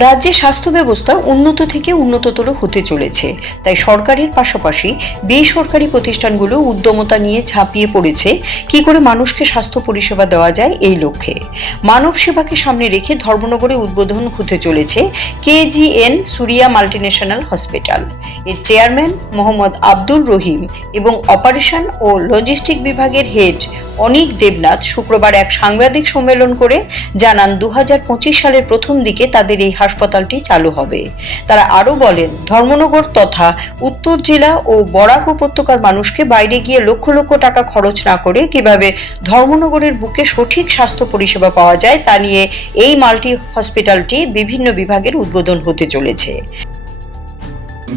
রাজ্যে স্বাস্থ্য ব্যবস্থা উন্নত থেকে উন্নততর হতে চলেছে, তাই সরকারের পাশাপাশি বেসরকারি প্রতিষ্ঠানগুলো উদ্যমতা নিয়ে ঝাঁপিয়ে পড়েছে কি করে মানুষকে স্বাস্থ্য পরিষেবা দেওয়া যায় এই লক্ষ্যে। মানব সেবাকে সামনে রেখে ধর্মনগরে উদ্বোধন হতে চলেছে KGN সুরিয়া মাল্টিন্যাশনাল হসপিটাল। এর চেয়ারম্যান মোহাম্মদ আব্দুর রহিম এবং অপারেশন ও লজিস্টিক বিভাগের হেড অনিক দেবনাথ শুক্রবার এক সাংবাদিক সম্মেলন করে জানান 2025 সালের প্রথম দিকে তাদের এই হাসপাতালটি চালু হবে। তারা আরও বলেন, ধর্মনগর তথা উত্তর জেলা ও বরাক উপত্যকার মানুষকে বাইরে গিয়ে লক্ষ লক্ষ টাকা খরচ না করে কিভাবে ধর্মনগরের বুকে সঠিক স্বাস্থ্য পরিষেবা পাওয়া যায় তা নিয়ে এই মাল্টি হসপিটালটি বিভিন্ন বিভাগের উদ্বোধন হতে চলেছে।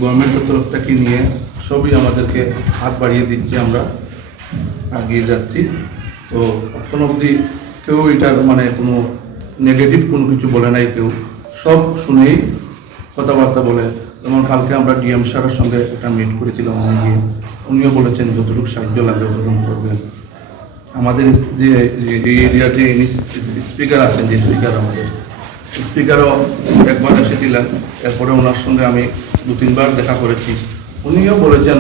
গভর্নমেন্টের তরফ থেকে নিয়ে সবই আমাদেরকে হাত বাড়িয়ে দিচ্ছে, আমরা এগিয়ে যাচ্ছি। তো এখন অবধি কেউ এটার কোনো নেগেটিভ কোনো কিছু বলে নাই, কেউ সব শুনেই কথাবার্তা বলে। যেমন কালকে আমরা ডিএম স্যারের সঙ্গে একটা মিট করেছিলাম, উনিও বলেছেন যতটুকু সাহায্য লাগে ততটুকু করবেন। আমাদের যে এই এরিয়াতে স্পিকার আছেন, যে স্পিকার আমাদের স্পিকারও একবার এসেছিলেন, এরপরে ওনার সঙ্গে আমি 2-3 বার দেখা করেছি। উনিও বলেছেন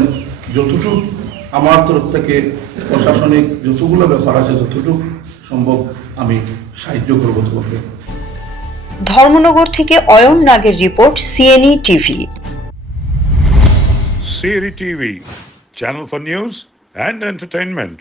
যতটুকু আমার তরফ থেকে প্রশাসনিক যতগুলো ব্যাপার আছে যতটুকু সম্ভব আমি সাহায্য করবো তোমাকে। ধর্মনগর থেকে অয়ন নাগের report, CNE TV। CNE TV, channel for news and entertainment.